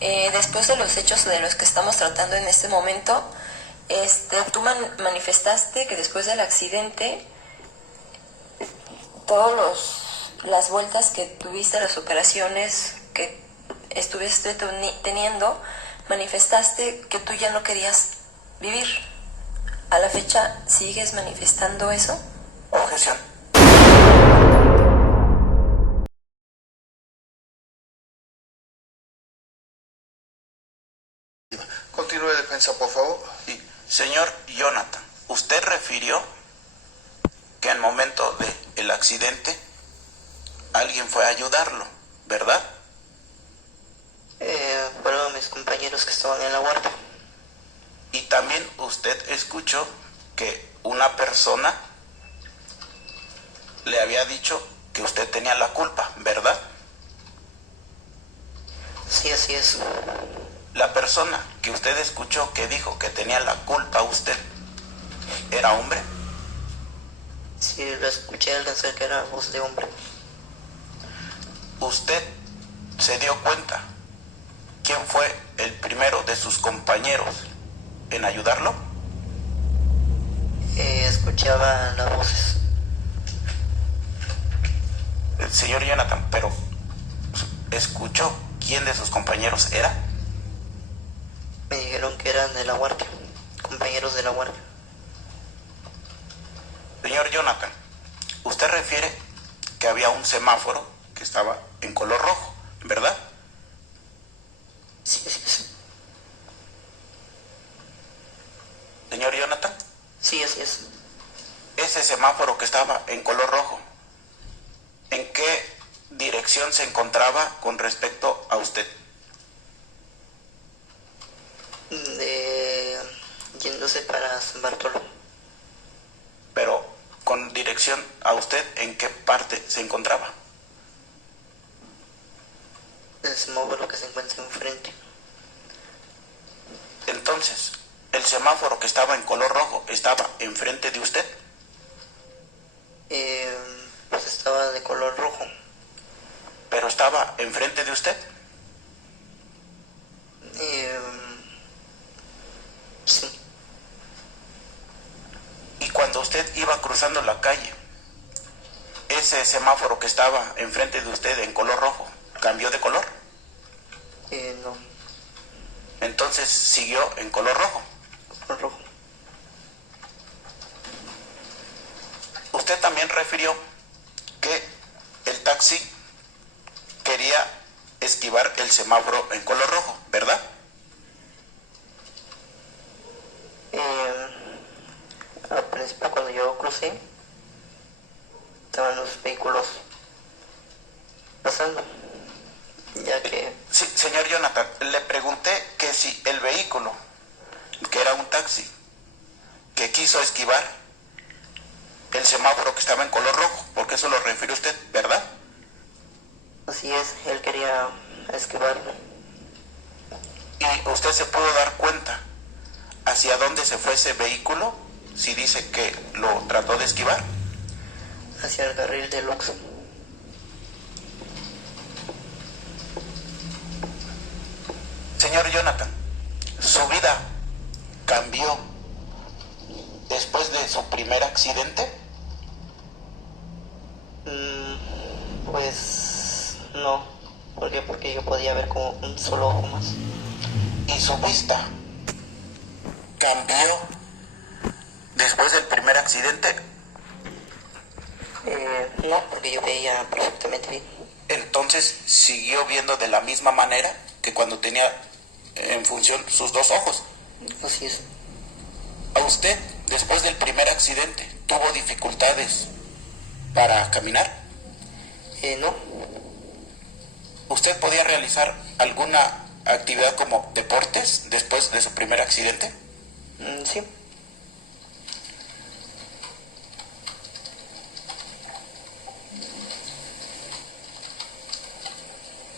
Después de los hechos de los que estamos tratando en este momento, tú manifestaste que después del accidente, las vueltas que tuviste, las operaciones que estuviste teniendo, manifestaste que tú ya no querías vivir. ¿A la fecha sigues manifestando eso? Objeción. Continúe, defensa, por favor. Sí. Señor Jonathan, usted refirió que al momento del accidente alguien fue a ayudarlo, ¿verdad? Fueron mis compañeros que estaban en la guardia. Y también usted escuchó que una persona le había dicho que usted tenía la culpa, ¿verdad? Sí, así es. La persona que usted escuchó que dijo que tenía la culpa usted, ¿era hombre? Sí, lo escuché al pensar que era voz de hombre. ¿Usted se dio cuenta quién fue el primero de sus compañeros en ayudarlo? Escuchaba las voces. Señor Jonathan, pero ¿escuchó quién de sus compañeros era? Me dijeron que eran de la guardia, compañeros de la guardia. Señor Jonathan, usted refiere que había un semáforo que estaba en color rojo, ¿verdad? Sí, así es. Señor Jonathan, Sí, así es. ese semáforo que estaba en color rojo, ¿en qué dirección se encontraba con respecto a usted? Yéndose para San Bartolo. Pero con dirección a usted, ¿en qué parte se encontraba? El semáforo que se encuentra enfrente. Entonces, ¿el semáforo que estaba en color rojo estaba enfrente de usted? Pues estaba de color rojo. ¿Pero estaba enfrente de usted? Sí. Y cuando usted iba cruzando la calle, ese semáforo que estaba enfrente de usted en color rojo, ¿cambió de color? No, Entonces siguió en color rojo. color rojo. Usted también refirió que el taxi quería esquivar el semáforo en color rojo, ¿verdad? Al principio cuando yo crucé, estaban los vehículos pasando, ya que Sí, señor Jonathan, le pregunté que si el vehículo, que era un taxi, que quiso esquivar el semáforo que estaba en color rojo, porque eso lo refiere usted, ¿verdad? así es, él quería esquivarlo. Y usted se pudo dar cuenta hacia dónde se fue ese vehículo, si dice que lo trató de esquivar. Hacia el carril del Oxxo. Señor Jonathan, ¿su vida cambió después de su primer accidente? Pues no. ¿Por qué? Porque yo podía ver como un solo ojo más. ¿Y su vista cambió después del primer accidente? No, porque yo veía perfectamente bien. Entonces siguió viendo de la misma manera que cuando tenía en función sus dos ojos. Así es. ¿A usted, después del primer accidente, tuvo dificultades para caminar? No. ¿Usted podía realizar alguna actividad como deportes después de su primer accidente? Sí.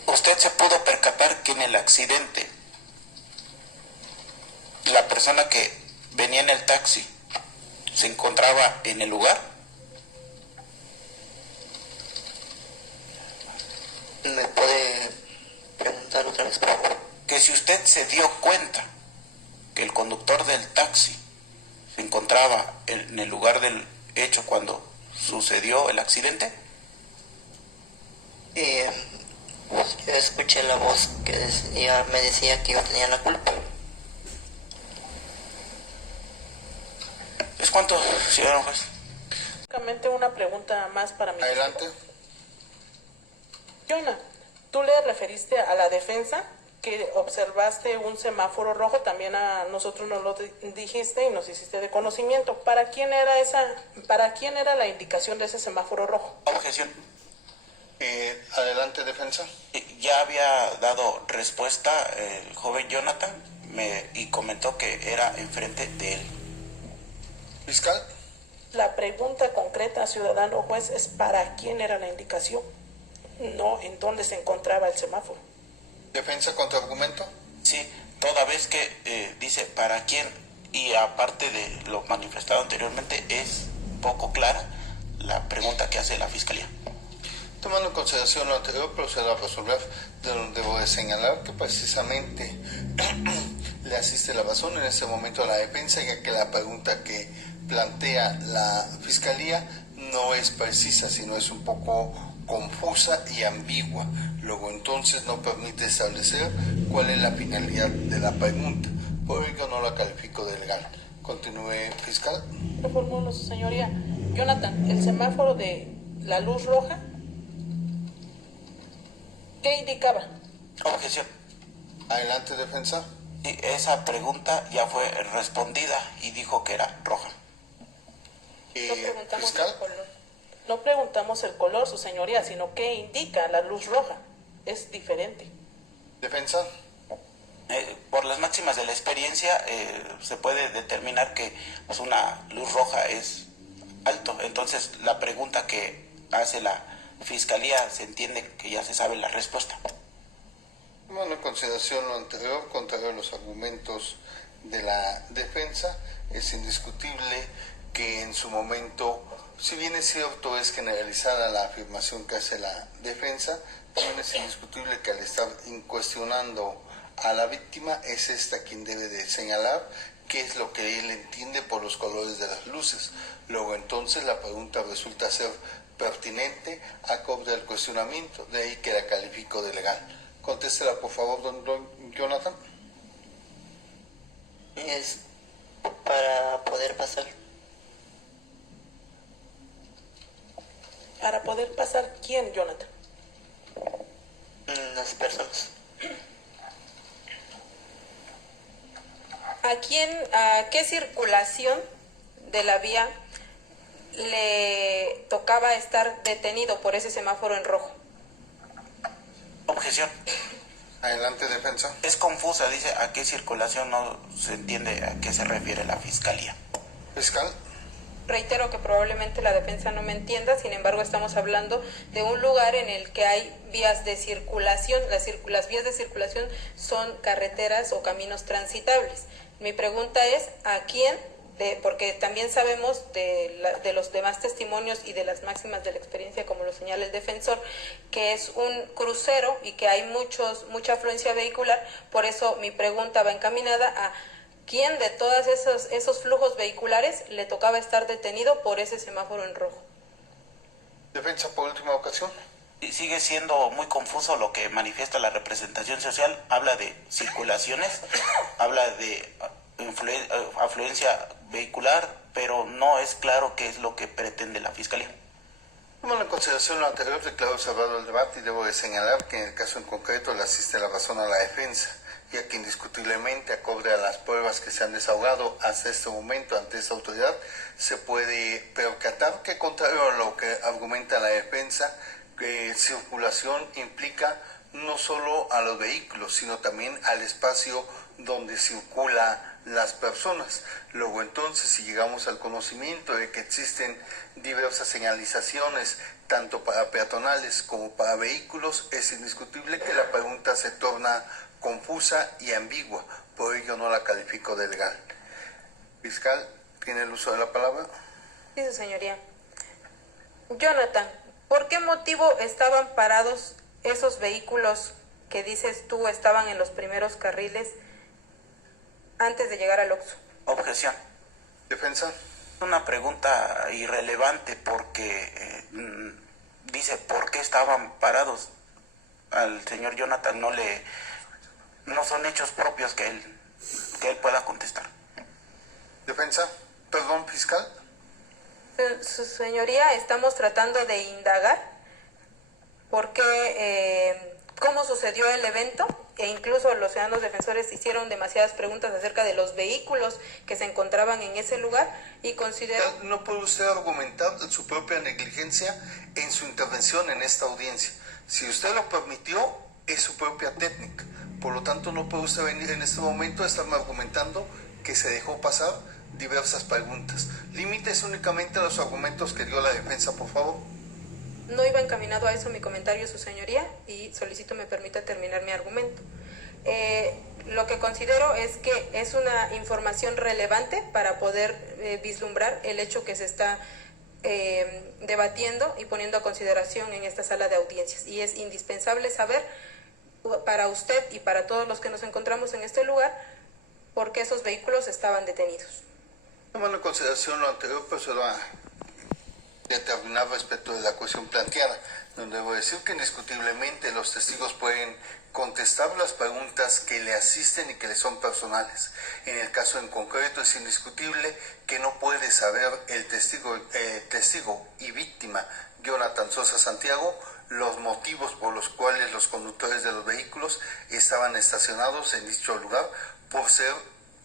¿Usted se pudo percatar que en el accidente la persona que venía en el taxi se encontraba en el lugar? ¿Me puede preguntar otra vez, por favor? si usted se dio cuenta que el conductor del taxi se encontraba en el lugar del hecho cuando sucedió el accidente. Yo escuché la voz que me decía que yo tenía la culpa. ¿Es cuánto, señor juez? Únicamente una pregunta más para mí. Adelante. Jonah, tú le referiste a la defensa que observaste un semáforo rojo, también a nosotros nos lo dijiste y nos hiciste de conocimiento. ¿Para quién era la indicación de ese semáforo rojo? Objeción. Adelante, defensa. Ya había dado respuesta el joven Jonathan y comentó que era enfrente de él. Fiscal. La pregunta concreta, ciudadano juez, es ¿para quién era la indicación? No en dónde se encontraba el semáforo. Defensa contra argumento. Sí, toda vez que dice para quién y aparte de lo manifestado anteriormente es poco clara la pregunta que hace la fiscalía. Tomando en consideración lo anterior, procedo a resolver, de donde debo de señalar que precisamente le asiste la razón en este momento a la defensa, ya que la pregunta que plantea la fiscalía no es precisa, sino es un poco confusa y ambigua. Luego entonces no permite establecer cuál es la finalidad de la pregunta. Por ello no la califico de legal. Continúe, fiscal. Reformulo, su señoría. Jonathan, el semáforo de la luz roja, ¿qué indicaba? Objeción. Adelante, defensa. Sí, esa pregunta ya fue respondida y dijo que era roja. No preguntamos fiscal. el color. No preguntamos el color, su señoría, sino qué indica la luz roja. Es diferente. Defensa. Por las máximas de la experiencia se puede determinar que pues, una luz roja es alto. Entonces la pregunta que hace la fiscalía se entiende que ya se sabe la respuesta. Tomando en consideración lo anterior, contrario a los argumentos de la defensa, es indiscutible que en su momento, si bien es cierto, es generalizada la afirmación que hace la defensa, también es indiscutible que al estar cuestionando a la víctima, es esta quien debe de señalar qué es lo que él entiende por los colores de las luces. Luego entonces la pregunta resulta ser pertinente acorde al cuestionamiento, de ahí que la califico de legal. Contéstela por favor, don Jonathan. Es para poder pasar. Para poder pasar, ¿quién, Jonathan? Las personas. ¿A qué circulación de la vía le tocaba estar detenido por ese semáforo en rojo? Objeción. Adelante, defensa. Es confusa, dice a qué circulación, no se entiende a qué se refiere la fiscalía. Fiscal. Reitero que probablemente la defensa no me entienda, sin embargo estamos hablando de un lugar en el que hay vías de circulación. Las vías de circulación son carreteras o caminos transitables. Mi pregunta es, ¿a quién? Porque también sabemos de los demás testimonios y de las máximas de la experiencia, como lo señala el defensor, que es un crucero y que hay mucha afluencia vehicular. Por eso mi pregunta va encaminada a ¿quién de todos esos flujos vehiculares le tocaba estar detenido por ese semáforo en rojo? Defensa por última ocasión. Y sigue siendo muy confuso lo que manifiesta la representación social. Habla de circulaciones, habla de afluencia vehicular, pero no es claro qué es lo que pretende la fiscalía. Tomando en consideración lo anterior, declaro cerrado el debate y debo de señalar que en el caso en concreto le asiste la razón a la defensa, ya que indiscutiblemente, acorde a las pruebas que se han desahogado hasta este momento ante esta autoridad, se puede percatar que, contrario a lo que argumenta la defensa, que circulación implica no solo a los vehículos, sino también al espacio donde circula las personas. Luego entonces, si llegamos al conocimiento de que existen diversas señalizaciones, tanto para peatonales como para vehículos, es indiscutible que la pregunta se torna confusa y ambigua, por ello no la califico de legal. Fiscal, ¿tiene el uso de la palabra? Sí, su señoría. Jonathan, ¿por qué motivo estaban parados esos vehículos que dices tú estaban en los primeros carriles antes de llegar al Oxxo. Objeción. Defensa. Una pregunta irrelevante porque dice por qué estaban parados. Al señor Jonathan no son hechos propios que él pueda contestar. Defensa. Perdón, fiscal. Su señoría, estamos tratando de indagar por qué, cómo sucedió el evento, e incluso los ciudadanos defensores hicieron demasiadas preguntas acerca de los vehículos que se encontraban en ese lugar, y considero... No puede usted argumentar su propia negligencia en su intervención en esta audiencia. Si usted lo permitió, es su propia técnica. Por lo tanto, no puede usted venir en este momento a estarme argumentando que se dejó pasar diversas preguntas. Límites únicamente a los argumentos que dio la defensa, por favor. No iba encaminado a eso mi comentario, su señoría, y solicito me permita terminar mi argumento. Lo que considero es que es una información relevante para poder vislumbrar el hecho que se está debatiendo y poniendo a consideración en esta sala de audiencias. Y es indispensable saber, para usted y para todos los que nos encontramos en este lugar, por qué esos vehículos estaban detenidos. Tomando en consideración lo anterior, pues se va a determinar respecto de la cuestión planteada, donde debo decir que indiscutiblemente los testigos pueden contestar las preguntas que le asisten y que le son personales. En el caso en concreto es indiscutible que no puede saber el testigo y víctima Jonathan Sosa Santiago los motivos por los cuales los conductores de los vehículos estaban estacionados en dicho lugar, por ser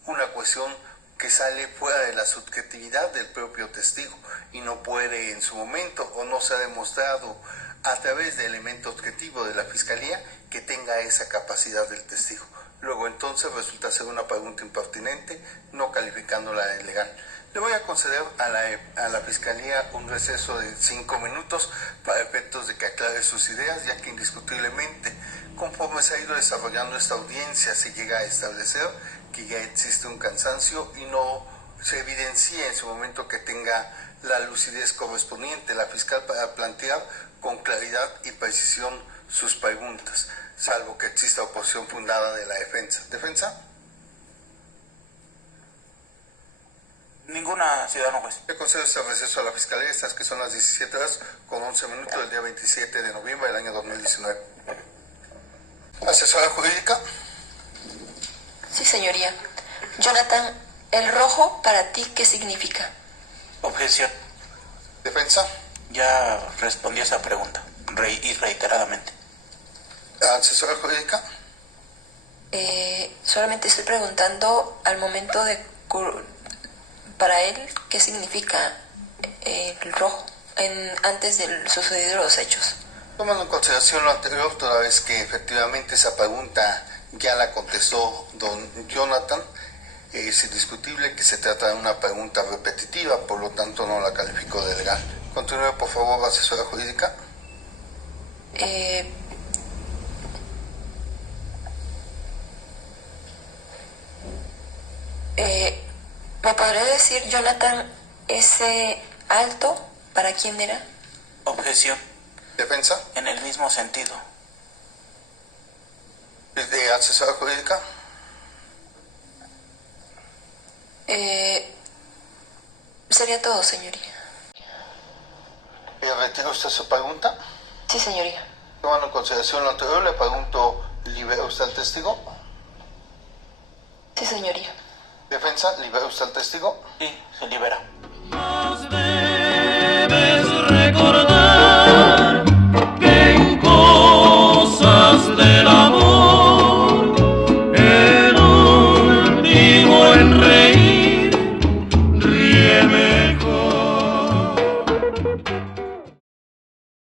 una cuestión que sale fuera de la subjetividad del propio testigo y no puede en su momento, o no se ha demostrado a través de elemento objetivo de la Fiscalía, que tenga esa capacidad del testigo. Luego entonces resulta ser una pregunta impertinente, no calificándola de ilegal. Le voy a conceder a la Fiscalía un receso de 5 minutos para efectos de que aclare sus ideas, ya que indiscutiblemente, conforme se ha ido desarrollando esta audiencia, se llega a establecer que ya existe un cansancio y no se evidencia en su momento que tenga la lucidez correspondiente la fiscal para plantear con claridad y precisión sus preguntas, salvo que exista oposición fundada de la defensa. ¿Defensa? Ninguna, ciudadano juez. Le concedo este receso a la Fiscalía, estas que son las 17 horas con 11 minutos del día 27 de noviembre del año 2019. Asesora jurídica. Sí, señoría. Jonathan, ¿el rojo para ti qué significa? Objeción. Defensa. Ya respondí a esa pregunta, y reiteradamente. Asesora jurídica. Solamente estoy preguntando al momento de... Para él, ¿qué significa el rojo antes de suceder los hechos? Tomando en consideración lo anterior, toda vez que efectivamente esa pregunta ya la contestó don Jonathan, es indiscutible que se trata de una pregunta repetitiva, por lo tanto no la califico de legal. Continúe, por favor, asesora jurídica. ¿Me podría decir, Jonathan, ese alto para quién era? Objeción. Defensa. En el mismo sentido. ¿De asesora jurídica? Sería todo, señoría. ¿Retira usted su pregunta? Sí, señoría. Tomando en consideración lo anterior, le pregunto, ¿libera usted al testigo? Sí, señoría. Defensa, ¿libera usted al testigo? Sí, se libera.